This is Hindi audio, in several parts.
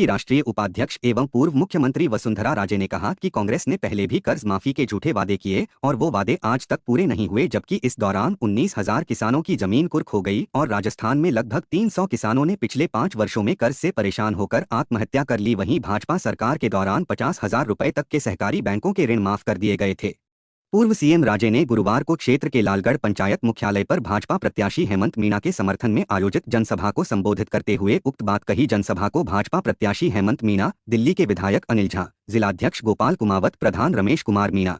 की राष्ट्रीय उपाध्यक्ष एवं पूर्व मुख्यमंत्री वसुंधरा राजे ने कहा कि कांग्रेस ने पहले भी कर्ज माफी के झूठे वादे किए और वो वादे आज तक पूरे नहीं हुए, जबकि इस दौरान 19,000 किसानों की जमीन कुर्क हो गई और राजस्थान में लगभग 300 किसानों ने पिछले 5 वर्षों में कर्ज से परेशान होकर आत्महत्या कर ली। वहीं भाजपा सरकार के दौरान 50,000 रुपए तक के सहकारी बैंकों के ऋण माफ कर दिए गए थे। पूर्व सीएम राजे ने गुरुवार को क्षेत्र के लालगढ़ पंचायत मुख्यालय पर भाजपा प्रत्याशी हेमंत मीणा के समर्थन में आयोजित जनसभा को संबोधित करते हुए उक्त बात कही। जनसभा को भाजपा प्रत्याशी हेमंत मीणा, दिल्ली के विधायक अनिल झा, जिलाध्यक्ष गोपाल कुमावत, प्रधान रमेश कुमार मीणा,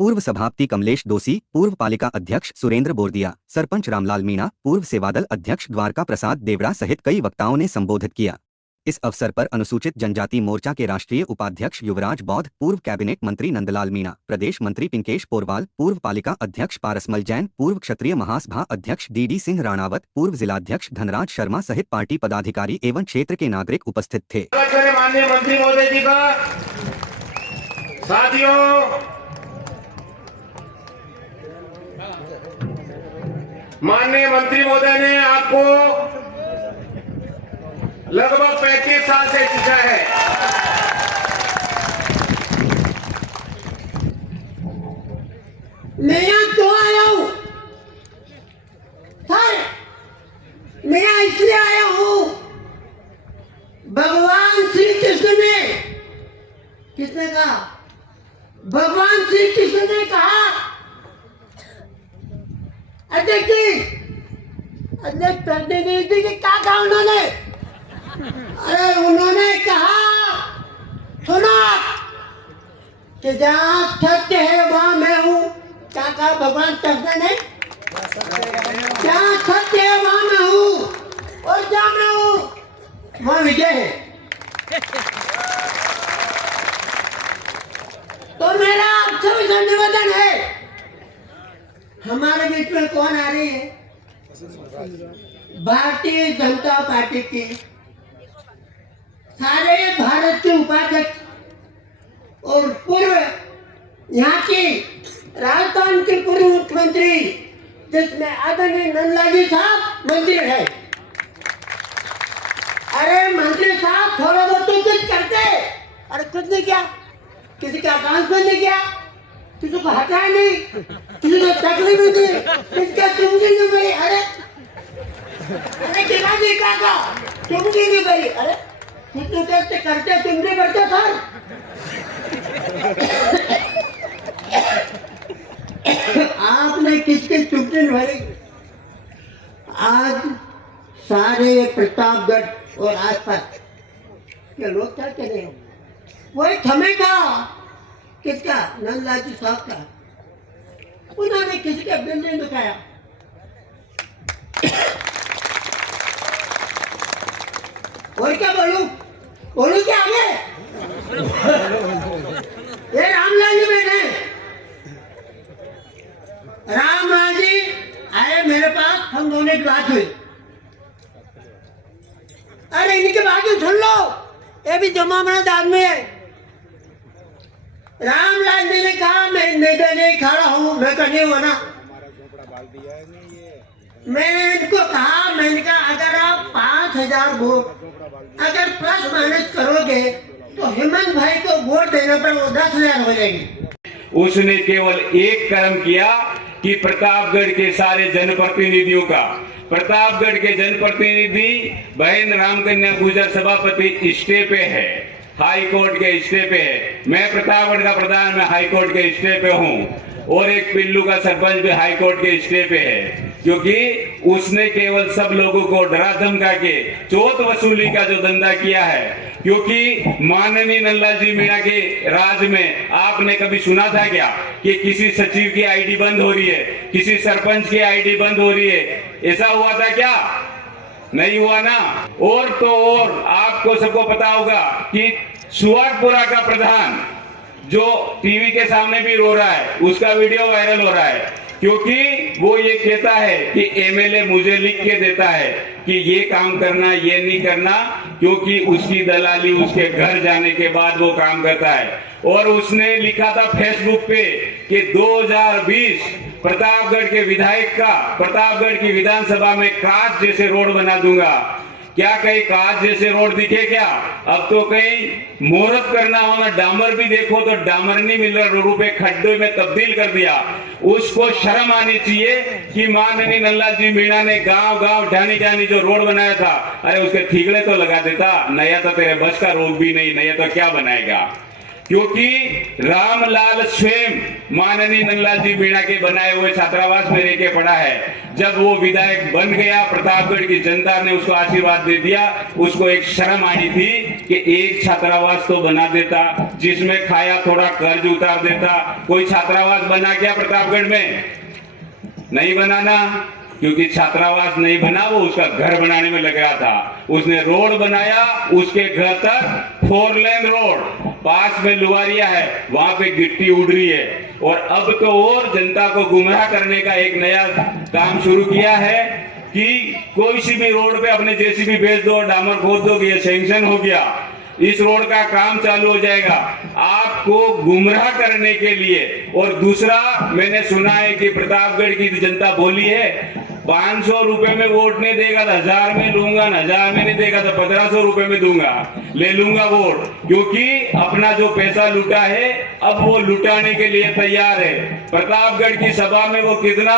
पूर्व सभापति कमलेश दोषी, पूर्व पालिका अध्यक्ष सुरेंद्र बोरदिया, सरपंच रामलाल मीणा, पूर्व सेवादल अध्यक्ष द्वारका प्रसाद देवड़ा सहित कई वक्ताओं ने संबोधित किया। इस अवसर पर अनुसूचित जनजाति मोर्चा के राष्ट्रीय उपाध्यक्ष युवराज बौद्ध, पूर्व कैबिनेट मंत्री नंदलाल मीणा, प्रदेश मंत्री पिंकेश पोरवाल, पूर्व पालिका अध्यक्ष पारसमल जैन, पूर्व क्षत्रिय महासभा अध्यक्ष डीडी सिंह राणावत, पूर्व जिलाध्यक्ष धनराज शर्मा सहित पार्टी पदाधिकारी एवं क्षेत्र के नागरिक उपस्थित थे। माननीय मंत्री महोदय जी का साथियों, माननीय मंत्री महोदय ने आपको लगभग 35 साल से जीता है। मैं यहाँ क्यों आया हूँ सर? मैं यहाँ इसलिए आया हूँ, भगवान श्री कृष्ण ने, किसने कहा? भगवान श्री कृष्ण ने कहा, अध्यक्ष प्रतिनिधि जी क्या कहा उन्होंने? अरे उन्होंने कहा, सुना कि जहाँ सत्य है वहाँ मैं हूँ। क्या कहा भगवान कृष्ण ने? जहाँ सत्य है वहाँ मैं हूँ और जहाँ मैं हूँ वहाँ विजय है। तो मेरा आप सभी से निवेदन है, हमारे बीच में कौन आ रही है? भारतीय जनता पार्टी की सारे भारत के उपाध्यक्ष और पूर्व यहाँ की राजस्थान के पूर्व मुख्यमंत्री, जिसमें आदरणीय नंदलाल जी साहब मंत्री है। अरे मंत्री साहब थोड़ा बहुत तो कुछ करते, अरे कुछ नहीं किया, किसी का अकाउंट नहीं किया, किसी को हटाया नहीं, किसी को तकलीफ नहीं दी, किसका चुमकी नहीं पड़ी। अरे किरानी का चुमकी नहीं पड़ी। अरे कैसे करते तुम भी करते सर? आपने किसके चुमकी भरी? आज सारे प्रतापगढ़ और आसपास के लोग क्या कह रहे हैं? वही थमेगा किसका? नंदलाल जी साहब का। उन्होंने किसी का बिल नहीं दिखाया। और क्या बोलूं क्या आगे? ये रामलाल जी बैठे, रामलाल जी आए मेरे पास, हम दोनों की बात हुई। अरे इनकी बात ही सुन लो, ये भी जमामर्द आदमी है। रामलाल जी ने कहा मैं नहीं खड़ा हूँ, मैं कहीं बना। मैंने इनको कहा, मैंने कहा अगर आप 5,000 वोट अगर प्लस माइनस करोगे तो हेमंत भाई को वोट देने पर वो 10,000 हो जाएंगे। उसने केवल एक कर्म किया कि प्रतापगढ़ के सारे जनप्रतिनिधियों का, प्रतापगढ़ के जनप्रतिनिधि बहन रामकन्या गुर्जर सभापति स्टे पे है, हाई कोर्ट के स्टे पे है। मैं प्रतापगढ़ का प्रधान, मैं हाई कोर्ट के स्टे पे हूँ और एक पिल्लू का सरपंच भी हाई कोर्ट के स्टे पे है, क्योंकि उसने केवल सब लोगों को डरा धमका के चोट वसूली का जो धंधा किया है। क्योंकि माननीय नंदलाल जी मीणा के राज में आपने कभी सुना था क्या कि किसी सचिव की आईडी बंद हो रही है, किसी सरपंच की आईडी बंद हो रही है? ऐसा हुआ था क्या? नहीं हुआ ना। और तो और आपको सबको पता होगा कि सुवागपुरा का प्रधान जो टीवी के सामने भी रो रहा है, उसका वीडियो वायरल हो रहा है, क्योंकि वो ये कहता है कि एमएलए मुझे लिख के देता है कि ये काम करना, ये नहीं करना, क्योंकि उसकी दलाली उसके घर जाने के बाद वो काम करता है। और उसने लिखा था फेसबुक पे कि 2020 प्रतापगढ़ के विधायक का प्रतापगढ़ की विधानसभा में कांच जैसे रोड बना दूंगा। क्या कहीं कांच जैसे रोड दिखे क्या? अब तो कहीं मुहूर्त करना होना, डामर भी देखो तो डामर नहीं मिल रहा, रोड पे खड्डे में तब्दील कर दिया। उसको शर्म आनी चाहिए कि माननीय नंदलाल जी मीणा ने गांव गांव ढानी ढानी जो रोड बनाया था, अरे उसके ठीकड़े तो लगा देता, नया तो तेरे बस का रोड भी नहीं, नया तो क्या बनाएगा? क्योंकि रामलाल स्वयं माननीय नंदलाल जी मीणा के बनाए हुए छात्रावास में रह के पढ़ा है। जब वो विधायक बन गया, प्रतापगढ़ की जनता ने उसको आशीर्वाद दे दिया, उसको एक शर्म आई थी कि एक छात्रावास तो बना देता, जिसमें खाया थोड़ा कर्ज उतार देता। कोई छात्रावास बना क्या प्रतापगढ़ में? नहीं बनाना, क्योंकि छात्रावास नहीं बना, वो उसका घर बनाने में लग रहा था। उसने रोड बनाया, उसके घर तक 4 लेन रोड, पास में लुवारिया है, वहां पे गिट्टी उड़ रही है। और अब तो और जनता को गुमराह करने का एक नया काम शुरू किया है कि कोई सी भी रोड पे अपने जेसीबी भेज दो, डामर खोद दो कि ये सैंक्शन हो गया, इस रोड का काम चालू हो जाएगा, आपको गुमराह करने के लिए। और दूसरा, मैंने सुना है कि प्रतापगढ़ की जनता बोली है 500 रुपए में वोट नहीं देगा तो 1000 में लूंगा, 1000 में नहीं देगा तो 1500 रुपए में दूंगा, ले लूंगा वोट, क्योंकि अपना जो पैसा लूटा है अब वो लुटाने के लिए तैयार है। प्रतापगढ़ की सभा में वो कितना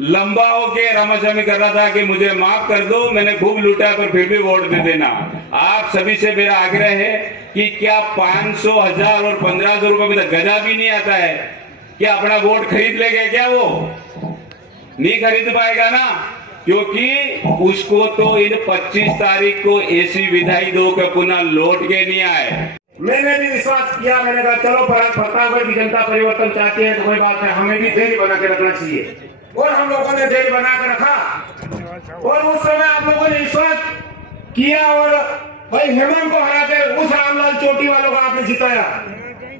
लंबा होके रामास्वामी कर रहा था कि मुझे माफ कर दो, मैंने खूब लूटा पर फिर भी वोट दे देना। आप सभी से मेरा आग्रह है कि क्या 500, 1000 और 1500 रुपए में तो गजा भी नहीं आता है, क्या अपना वोट खरीद लेगा? क्या वो नहीं खरीद पाएगा ना, क्योंकि उसको तो इन 25 तारीख को ऐसी विदाई दो कि पुनः लौट के नहीं आए। मैंने भी विश्वास किया, मैंने कहा चलो प्रतापगढ़ की जनता परिवर्तन चाहती है तो कोई बात नहीं, हमें भी धैर्य बना के रखना चाहिए। और हम लोगों ने धैर्य बना के रखा, और उस समय आप लोगों ने विश्वास किया और भाई हेमंत को हरा के उस रामलाल चोटी वालों को आपने जिताया।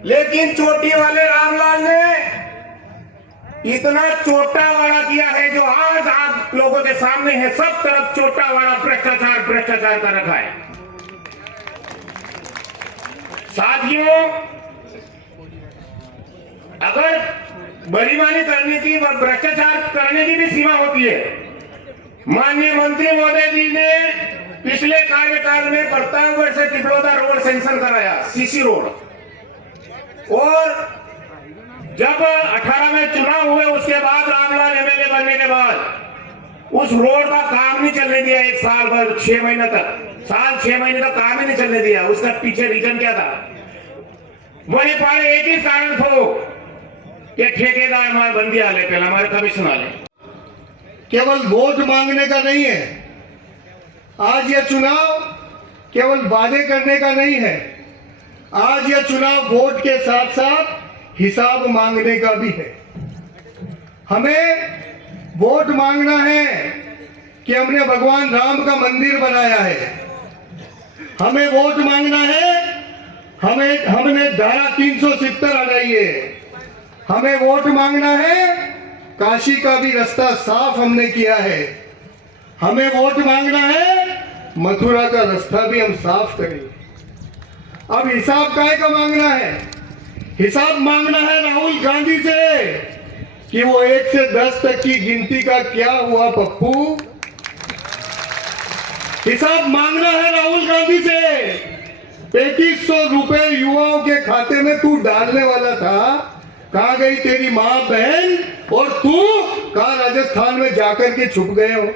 लेकिन चोटी वाले रामलाल ने इतना चोटावाड़ा किया है जो आज आप लोगों के सामने है, सब तरफ चोटावाड़ा भ्रष्टाचार भ्रष्टाचार कर रखा है। साथियों, अगर बेईमानी करने की व भ्रष्टाचार करने की भी सीमा होती है। माननीय मंत्री महोदय जी ने पिछले कार्यकाल में प्रतापगढ़ से टिपलोदा रोड सैंक्शन कराया, सीसी रोड, और जब 18 में चुनाव हुए उसके बाद रामलाल एमएलए बनने के बाद उस रोड का काम नहीं चलने दिया, 1 साल भर 6 महीने तक, 6 महीने तक काम ही नहीं चलने दिया। उसका पीछे रीजन क्या था? वही पाड़े एक ही कारण थो कि ठेकेदार हमारे बंदी आले, पहले हमारे कमीशन आले। केवल वोट मांगने का नहीं है, आज यह चुनाव केवल वादे करने का नहीं है, आज यह चुनाव वोट के साथ साथ हिसाब मांगने का भी है। हमें वोट मांगना है कि हमने भगवान राम का मंदिर बनाया है, हमें वोट मांगना है हमने धारा 370 हटाई है, हमें वोट मांगना है काशी का भी रास्ता साफ हमने किया है, हमें वोट मांगना है मथुरा का रास्ता भी हम साफ करेंगे। अब हिसाब काहे का मांगना है? हिसाब मांगना है राहुल गांधी से कि वो 1 से 10 तक की गिनती का क्या हुआ पप्पू। हिसाब मांगना है राहुल गांधी से 3500 रुपए युवाओं के खाते में तू डालने वाला था, कहां गई तेरी मां बहन, और तू कहां राजस्थान में जाकर के छुप गए हो।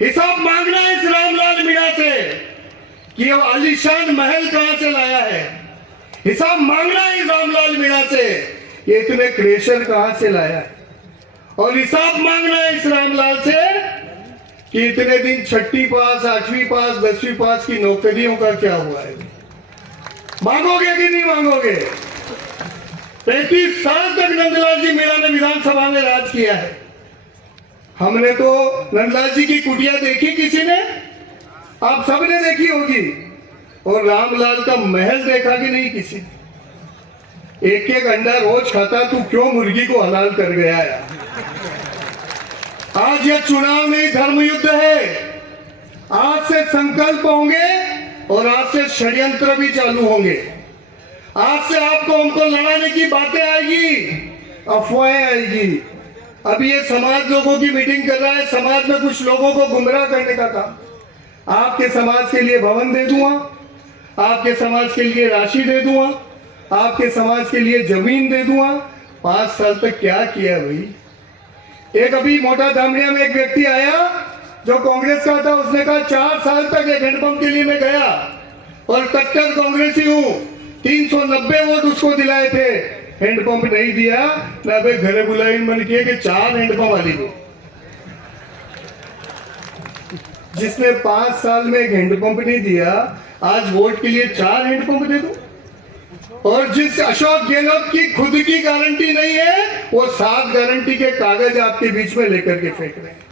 हिसाब मांगना है इस रामलाल मीणा से कि वो आलीशान महल कहां से लाया है। हिसाब मांगना है इस रामलाल मीणा से ये इतने क्रेशर कहां से लाया है। और हिसाब मांगना है इस रामलाल से कि इतने दिन 6वीं पास, 8वीं पास, 10वीं पास की नौकरियों का क्या हुआ है। मांगोगे कि नहीं मांगोगे? 35 साल तक नंदलाल जी मीणा ने विधानसभा में राज किया है। हमने तो नंदलाल जी की कुटिया देखी किसी ने? आप सबने देखी होगी। और रामलाल का महल देखा कि नहीं किसी? एक एक अंडा रोज खाता, तू क्यों मुर्गी को हलाल कर गया यार? आज यह चुनाव में धर्म युद्ध है। आज से संकल्प होंगे और आज से षड्यंत्र भी चालू होंगे। आज से आपको हमको लड़ाने की बातें आएगी, अफवाहें आएगी। अब ये समाज लोगों की मीटिंग कर रहा है, समाज में कुछ लोगों को गुमराह करने का काम। आपके समाज के लिए भवन दे दूंगा, आपके समाज के लिए राशि दे दूंगा, आपके समाज के लिए जमीन दे दूंगा। 5 साल तक क्या किया भाई? एक अभी मोटा धामड़िया में एक व्यक्ति आया जो कांग्रेस का था, उसने कहा 4 साल तक एक हैंडपंप के लिए मैं गया और कट्टर कांग्रेसी हूं, 390 वोट उसको दिलाए थे, हैंडपंप नहीं दिया ना भाई, घरे बुलाई मन किए कि 4 हैंडपंप वाली को। जिसने 5 साल में एक हैंडपंप नहीं दिया, आज वोट के लिए 4 हैंडपंप दे दो। और जिस अशोक गहलोत की खुद की गारंटी नहीं है, वो 7 गारंटी के कागज आपके बीच में लेकर के फेंक रहे हैं।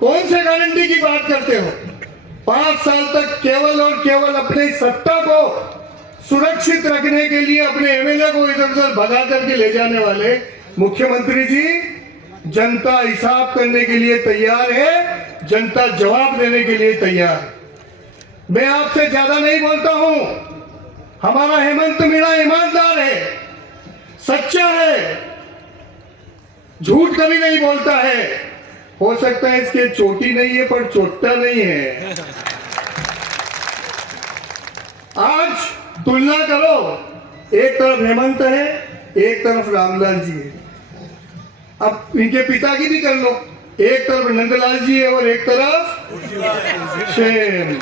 कौन से गारंटी की बात करते हो? 5 साल तक केवल और केवल अपनी सत्ता को सुरक्षित रखने के लिए अपने एमएलए को इधर उधर भगा करके ले जाने वाले मुख्यमंत्री जी, जनता हिसाब करने के लिए तैयार है, जनता जवाब देने के लिए तैयार है। मैं आपसे ज्यादा नहीं बोलता हूं। हमारा हेमंत मीणा ईमानदार है, सच्चा है, झूठ कभी नहीं बोलता है। हो सकता है इसके चोटी नहीं है पर चोटता नहीं है। आज तुलना करो, एक तरफ हेमंत है, एक तरफ रामलाल जी है। अब इनके पिता की भी कर लो, एक तरफ नंदलाल जी है और एक तरफ शेर।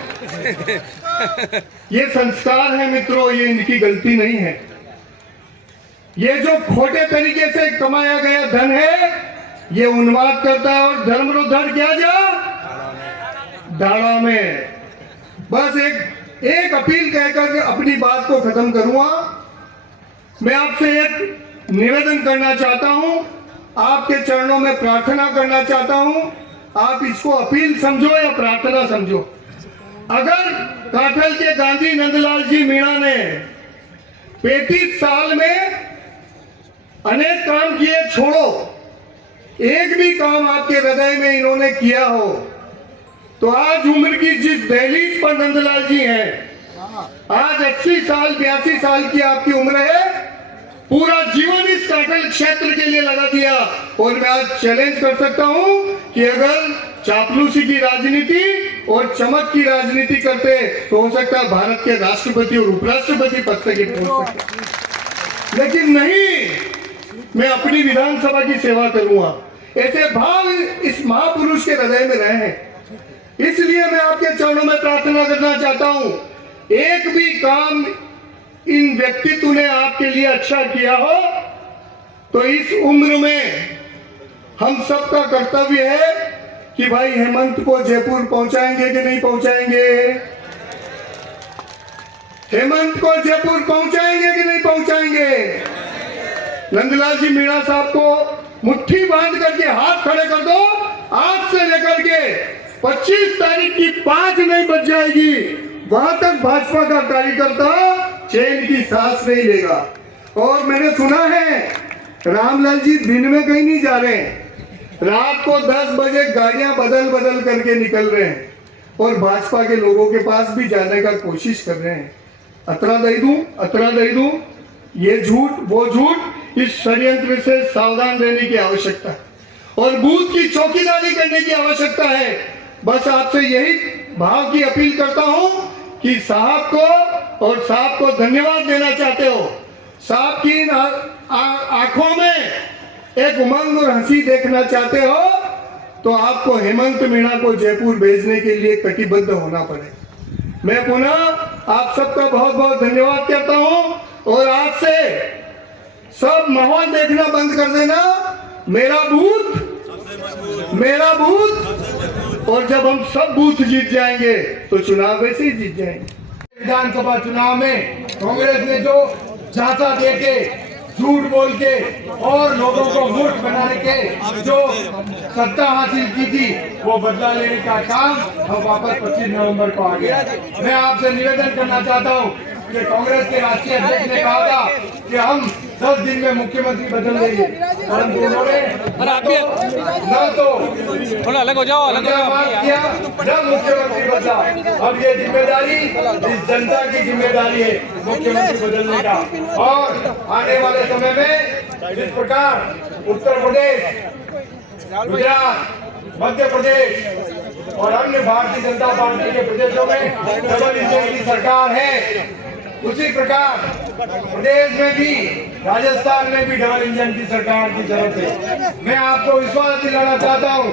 ये संस्कार है मित्रों, ये इनकी गलती नहीं है। ये जो खोटे तरीके से कमाया गया धन है, ये उन्माद करता है और धर्म धड़ क्या जा दाड़ा में। बस एक अपील कहकर अपनी बात को खत्म करूंगा। मैं आपसे एक निवेदन करना चाहता हूं, आपके चरणों में प्रार्थना करना चाहता हूं। आप इसको अपील समझो या प्रार्थना समझो। अगर काठल के गांधी नंदलाल जी मीणा ने 35 साल में अनेक काम किए, छोड़ो एक भी काम आपके हृदय में इन्होंने किया हो, तो आज उम्र की जिस दहलीज पर नंदलाल जी हैं, आज 80 साल 82 साल की आपकी उम्र है, पूरा जीवन इस काठल क्षेत्र के लिए लगा दिया। और मैं आज चैलेंज कर सकता हूं कि अगर चापलूसी की राजनीति और चमक की राजनीति करते तो हो सकता है भारत के राष्ट्रपति और उपराष्ट्रपति पद तक पहुंच सकते, लेकिन नहीं, मैं अपनी विधानसभा की सेवा करूंगा। ऐसे भाव इस महापुरुष के हृदय में रहे हैं, इसलिए मैं आपके चरणों में प्रार्थना करना चाहता हूं, एक भी काम इन व्यक्तित्व ने आपके लिए अच्छा किया हो तो इस उम्र में हम सबका कर्तव्य है कि भाई हेमंत को जयपुर पहुंचाएंगे कि नहीं पहुंचाएंगे? हेमंत को जयपुर पहुंचाएंगे कि नहीं पहुंचाएंगे? नंदलाल जी मीणा साहब को मुट्ठी बांध करके हाथ खड़े कर दो। आज से लेकर के 25 तारीख की 5 नहीं बच जाएगी, वहां तक भाजपा का कार्यकर्ता चैन की सांस नहीं लेगा। और मैंने सुना है रामलाल जी दिन में कहीं नहीं जा रहे हैं, रात को 10 बजे गाड़ियां बदल बदल करके निकल रहे हैं और भाजपा के लोगों के पास भी जाने का कोशिश कर रहे हैं। अतरा दे दूं, ये झूठ वो झूठ, इस षड्यंत्र से सावधान रहने की आवश्यकता है और बूथ की चौकीदारी करने की आवश्यकता है। बस आपसे यही भाव की अपील करता हूं कि साहब को धन्यवाद देना चाहते हो, साहब की आंखों में एक उमंग और हंसी देखना चाहते हो, तो आपको हेमंत मीणा को जयपुर भेजने के लिए कटिबद्ध होना पड़ेगा। मैं पुनः आप सबका बहुत बहुत धन्यवाद करता हूं और आज से सब माहौल देखना बंद कर देना, मेरा बूथ, और जब हम सब बूथ जीत जाएंगे तो चुनाव वैसे ही जीत जाएंगे। विधानसभा चुनाव में कांग्रेस ने जो झांसा देके, झूठ बोल के और लोगों को मूर्ख बनाने के जो सत्ता हासिल की थी, वो बदला लेने का काम हम वापस 25 नवंबर को आ गया। मैं आपसे निवेदन करना चाहता हूँ कि कांग्रेस के राष्ट्रीय अध्यक्ष ने कहा था कि हम 10 दिन में मुख्यमंत्री बदल देंगे, परंतु उन्होंने अलग हो जाओ किया, जब मुख्यमंत्री बचा। अब ये जिम्मेदारी इस जनता की जिम्मेदारी है मुख्यमंत्री बदलने का। और आने वाले समय में जिस प्रकार उत्तर प्रदेश, गुजरात, मध्य प्रदेश और अन्य भारतीय जनता पार्टी के प्रदेशों में डबल इंजन की सरकार है, उसी प्रकार प्रदेश में भी, राजस्थान में भी डबल इंजन की सरकार की जरूरत है। मैं आपको विश्वास दिलाना चाहता हूँ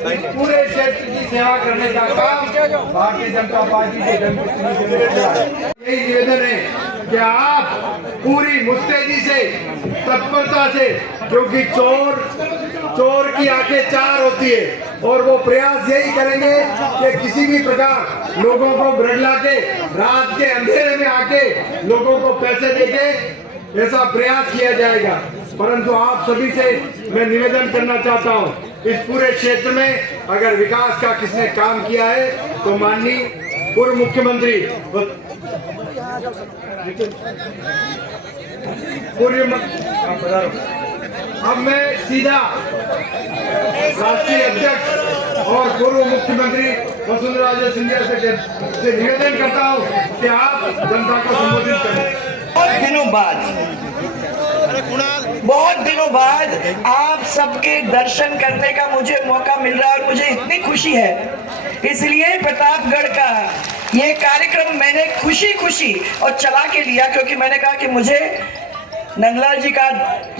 कि पूरे क्षेत्र की सेवा करने का काम भारतीय जनता पार्टी के जनप्रतिनिधियों, यही निवेदन है कि आप पूरी मुस्तैदी से, तत्परता से, क्योंकि चोर की आंखें चार होती है और वो प्रयास यही करेंगे कि किसी भी प्रकार लोगों को भ्रगला के, रात के अंधेरे में आके लोगों को पैसे देके ऐसा प्रयास किया जाएगा। परंतु आप सभी से मैं निवेदन करना चाहता हूँ, इस पूरे क्षेत्र में अगर विकास का किसने काम किया है तो माननीय पूर्व मुख्यमंत्री अब मैं सीधा राष्ट्रीय अध्यक्ष और पूर्व मुख्यमंत्री वसुंधरा राजे सिंधिया से निवेदन करता हूं कि आप जनता को संबोधित करें। बहुत दिनों बाद आप सबके दर्शन करने का मुझे मौका मिल रहा है और मुझे इतनी खुशी है, इसलिए प्रतापगढ़ का ये कार्यक्रम मैंने खुशी और चला के लिया, क्योंकि मैंने कहा कि मुझे नंदलाल जी का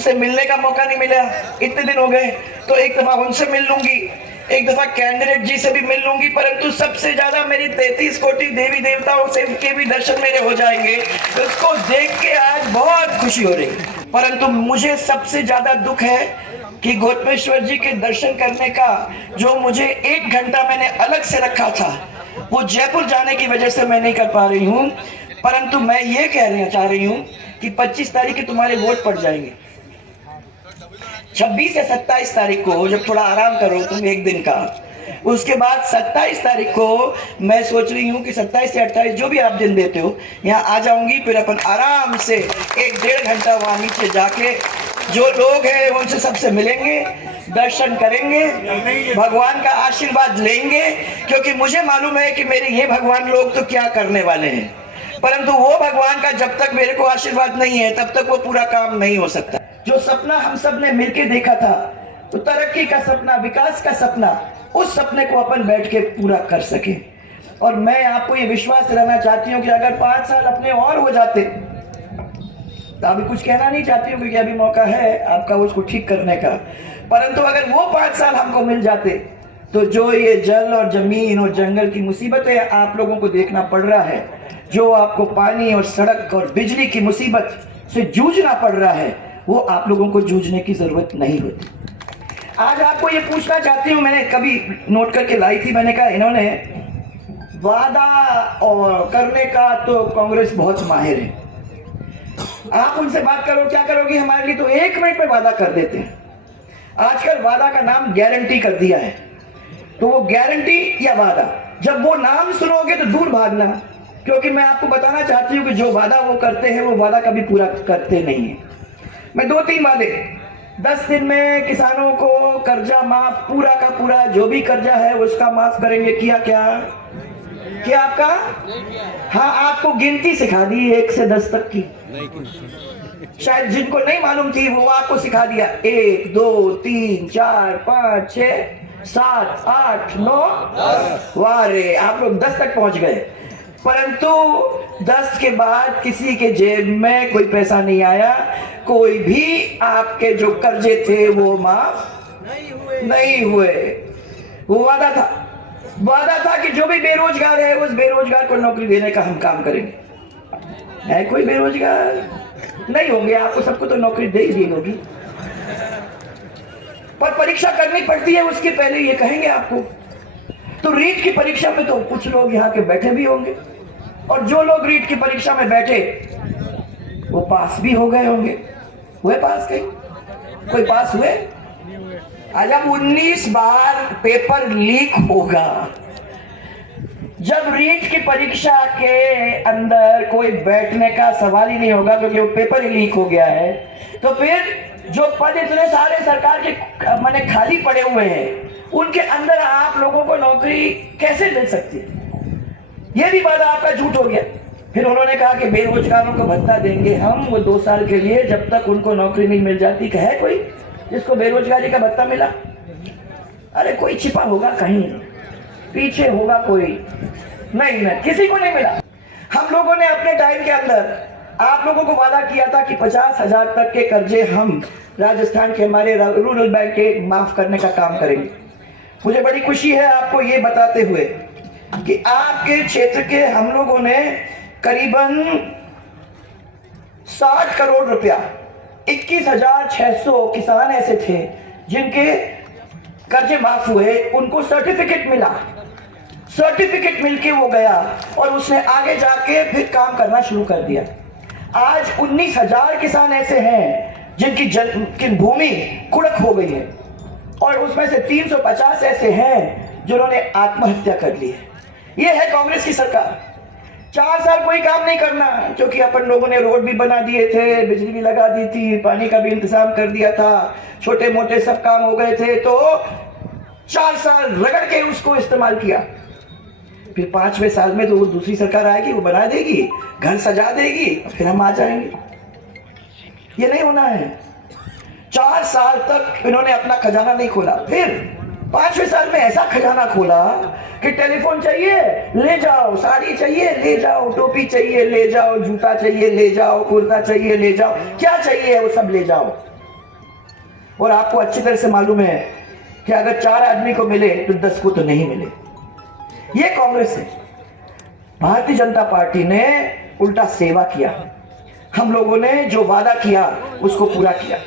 से मिलने का मौका नहीं मिला, इतने दिन हो गए, तो एक दफा उनसे मिल लूंगी, एक दफा कैंडिडेट जी से भी मिल लूंगी, परंतु सबसे ज्यादा मेरी 33 कोटि देवी देवताओं से के भी दर्शन मेरे हो जाएंगे। तो उसको देख के आज बहुत खुशी हो रही, परंतु मुझे सबसे ज्यादा दुख है कि गोतमेश्वर जी के दर्शन करने का जो मुझे 1 घंटा मैंने अलग से रखा था, वो जयपुर जाने की वजह से मैं नहीं कर पा रही हूँ। परंतु मैं ये कहना चाह रही हूँ कि 25 तारीख के तुम्हारे वोट पड़ जाएंगे, 26 या 27 तारीख को जब थोड़ा आराम करो तुम एक दिन का, उसके बाद 27 तारीख को मैं सोच रही हूँ कि 27 या 28 जो भी आप दिन देते हो यहाँ आ जाऊंगी, फिर अपन आराम से 1-1.5 घंटा वहां नीचे जाके जो लोग हैं उनसे सबसे मिलेंगे, दर्शन करेंगे, भगवान का आशीर्वाद लेंगे, क्योंकि मुझे मालूम है कि मेरे ये भगवान लोग तो क्या करने वाले हैं, परंतु वो भगवान का जब तक मेरे को आशीर्वाद नहीं है तब तक वो पूरा काम नहीं हो सकता। जो सपना हम सब ने मिलके देखा था, तो तरक्की का सपना, विकास का सपना, उस सपने को अपन बैठ के पूरा कर सके। और मैं आपको ये विश्वास दिलाना चाहती हूँ कि अगर 5 साल अपने और हो जाते, तो अभी कुछ कहना नहीं चाहती हूँ क्योंकि अभी मौका है आपका उसको ठीक करने का, परंतु अगर वो 5 साल हमको मिल जाते तो जो ये जल और जमीन और जंगल की मुसीबतें आप लोगों को देखना पड़ रहा है, जो आपको पानी और सड़क और बिजली की मुसीबत से जूझना पड़ रहा है, वो आप लोगों को जूझने की जरूरत नहीं होती। आज आपको ये पूछना चाहती हूँ, मैंने कभी नोट करके लाई थी, मैंने कहा इन्होंने वादा और करने का तो कांग्रेस बहुत माहिर है, आप उनसे बात करो क्या करोगी हमारे लिए, तो 1 मिनट में वादा कर देते हैं। आजकल वादा का नाम गारंटी कर दिया है, तो वो गारंटी या वादा, जब वो नाम सुनोगे तो दूर भागना, क्योंकि मैं आपको बताना चाहती हूँ कि जो वादा वो करते हैं वो वादा कभी पूरा करते नहीं है। मैं 2-3 वादे, 10 दिन में किसानों को कर्जा माफ, पूरा का पूरा जो भी कर्जा है उसका माफ करेंगे, किया क्या आपका? हाँ, आपको गिनती सिखा दी 1 से 10 तक की, शायद जिनको नहीं मालूम थी वो आपको सिखा दिया, 1 2 3 4 5 6 7 8 9 10। वाह रे, आप लोग 10 तक पहुंच गए, परंतु 10 के बाद किसी के जेब में कोई पैसा नहीं आया, कोई भी आपके जो कर्जे थे वो माफ नहीं हुए। वो वादा था कि जो भी बेरोजगार है उस बेरोजगार को नौकरी देने का हम काम करेंगे। है कोई बेरोजगार? नहीं होंगे, आपको सबको तो नौकरी दे ही दी होगी, पर परीक्षा करनी पड़ती है, उसके पहले ये कहेंगे आपको। तो रीट की परीक्षा में तो कुछ लोग यहाँ के बैठे भी होंगे, और जो लोग रीट की परीक्षा में बैठे वो पास भी हो गए होंगे। हुए पास? कहीं कोई पास हुए? आज अब 19 बार पेपर लीक होगा। जब रीट की परीक्षा के अंदर कोई बैठने का सवाल ही नहीं होगा क्योंकि वो पेपर ही लीक हो गया है, तो फिर जो पद इतने सारे सरकार के माने खाली पड़े हुए हैं उनके अंदर आप लोगों को नौकरी कैसे दे सकती है? ये भी वादा आपका झूठ हो गया। फिर उन्होंने कहा कि बेरोजगारों को भत्ता देंगे हम, वो 2 साल के लिए, जब तक उनको नौकरी नहीं मिल जाती। है कोई जिसको बेरोजगारी का भत्ता मिला? अरे कोई छिपा होगा कहीं, पीछे होगा कोई नहीं, किसी को नहीं मिला। हम लोगों ने अपने टाइम के अंदर आप लोगों को वादा किया था कि 50,000 तक के कर्जे हम राजस्थान के हमारे रूरल बैंक के माफ करने का काम करेंगे। मुझे बड़ी खुशी है आपको ये बताते हुए कि आपके क्षेत्र के हम लोगों ने करीबन 60 करोड़ रुपया, 21,600 किसान ऐसे थे जिनके कर्जे माफ हुए, उनको सर्टिफिकेट मिला। सर्टिफिकेट मिलके वो गया और उसने आगे जाके फिर काम करना शुरू कर दिया। आज 19,000 किसान ऐसे हैं जिनकी भूमि कुड़क हो गई है और उसमें से 350 ऐसे हैं जिन्होंने आत्महत्या कर ली है। ये है कांग्रेस की सरकार। 4 साल कोई काम नहीं करना, क्योंकि अपन लोगों ने रोड भी बना दिए थे, बिजली भी लगा दी थी, पानी का भी इंतजाम कर दिया था, छोटे मोटे सब काम हो गए थे, तो 4 साल रगड़ के उसको इस्तेमाल किया। फिर 5वें साल में तो वो दूसरी सरकार आएगी, वो बना देगी, घर सजा देगी, फिर हम आ जाएंगे। ये नहीं होना है। 4 साल तक इन्होंने अपना खजाना नहीं खोला। फिर 5वें साल में ऐसा खजाना खोला कि टेलीफोन चाहिए ले जाओ, साड़ी चाहिए ले जाओ, टोपी चाहिए ले जाओ, जूता चाहिए ले जाओ, कुर्ता चाहिए ले जाओ, क्या चाहिए वो सब ले जाओ। और आपको अच्छी तरह से मालूम है कि अगर 4 आदमी को मिले तो 10 को तो नहीं मिले। ये कांग्रेस है। भारतीय जनता पार्टी ने उल्टा सेवा किया। हम लोगों ने जो वादा किया उसको पूरा किया।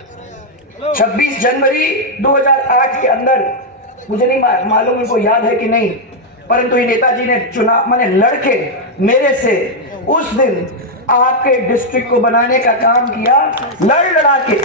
26 जनवरी 2008 के अंदर, मुझे नहीं मालूम इनको याद है कि नहीं, परंतु ये नेताजी ने चुनाव मैंने लड़के मेरे से उस दिन आपके डिस्ट्रिक्ट को बनाने का काम किया, लड़ लड़ा के।